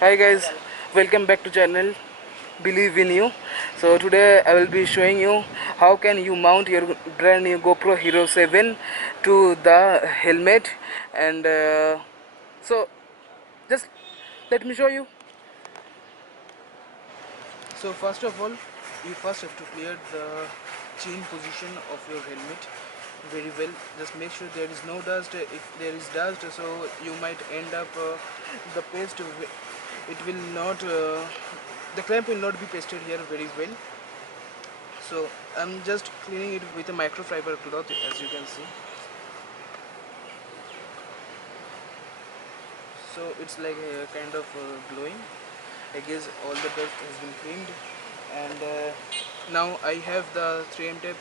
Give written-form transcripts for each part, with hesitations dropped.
Hi guys, welcome back to channel Believe in You. So today I will be showing you how can you mount your brand new GoPro Hero 7 to the helmet, and so just let me show you. So first of all, you first have to clear the chin position of your helmet very well. Just make sure there is no dust. If there is dust, so you might end up the paste, it will not the clamp will not be pasted here very well. So I'm just cleaning it with a microfiber cloth, as you can see. So it's like a kind of glowing. I guess all the dust has been cleaned, and now I have the 3M tape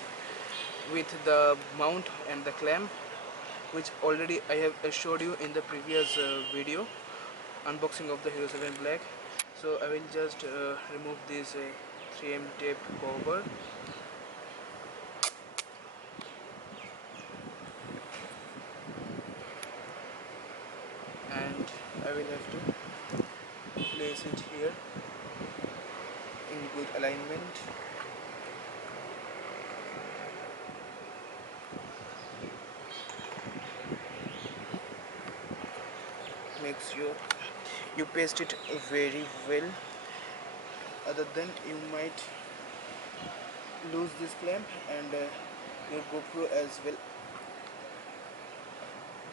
with the mount and the clamp, which already I have showed you in the previous video unboxing of the Hero 7 Black. So I will just remove this 3M tape cover, and I will have to place it here in good alignment. Make sure you paste it very well, other than you might lose this clamp and your GoPro as well.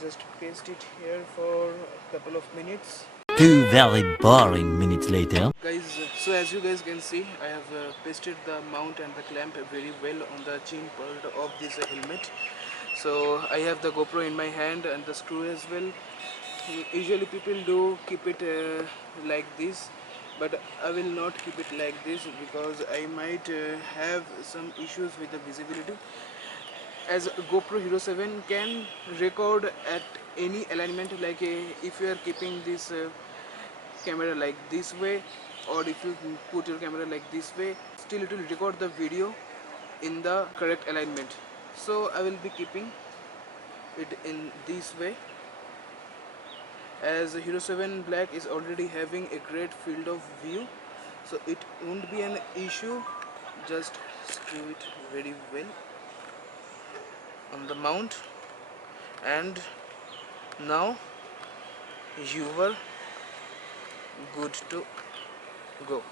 Just paste it here for a couple of minutes. 2 very boring minutes later. Guys, so as you guys can see, I have pasted the mount and the clamp very well on the chin part of this helmet. So I have the GoPro in my hand and the screw as well. Usually people do keep it like this, but I will not keep it like this because I might have some issues with the visibility, as GoPro Hero 7 can record at any alignment. Like if you are keeping this camera like this way, or if you put your camera like this way, still it will record the video in the correct alignment. So I will be keeping it in this way, as Hero 7 Black is already having a great field of view, so it won't be an issue. Just screw it very well on the mount, and now you were good to go.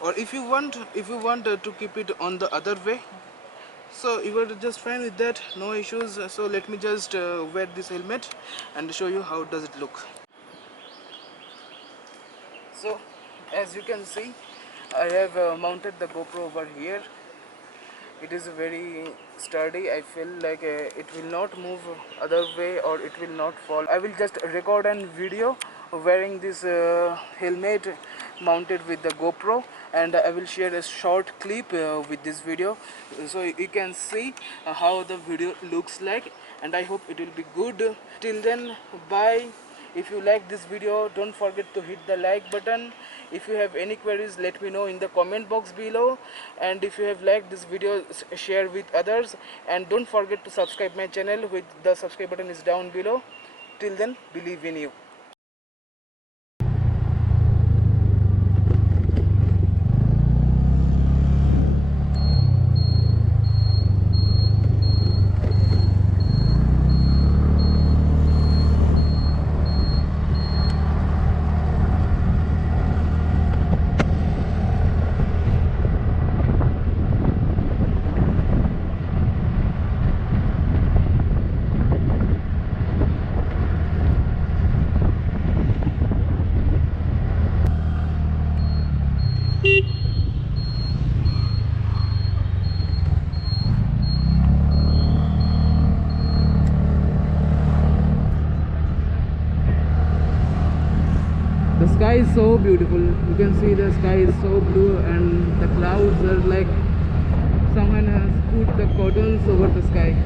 Or if you want to keep it on the other way, so you were just fine with that, no issues. So let me just wear this helmet and show you how does it look. So as you can see, I have mounted the GoPro over here. It is very sturdy. I feel like it will not move other way, or it will not fall. I will just record a video wearing this helmet mounted with the GoPro, and I will share a short clip with this video, so you can see how the video looks like, and I hope it will be good. Till then, bye. If you like this video, don't forget to hit the like button. If you have any queries, let me know in the comment box below, and if you have liked this video, share with others, and don't forget to subscribe my channel. With the subscribe button is down below. Till then, believe in you. The sky is so beautiful. You can see the sky is so blue, and the clouds are like someone has put the curtains over the sky.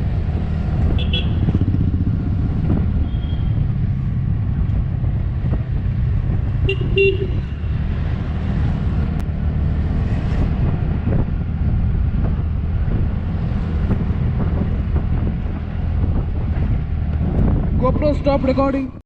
GoPro, stop recording.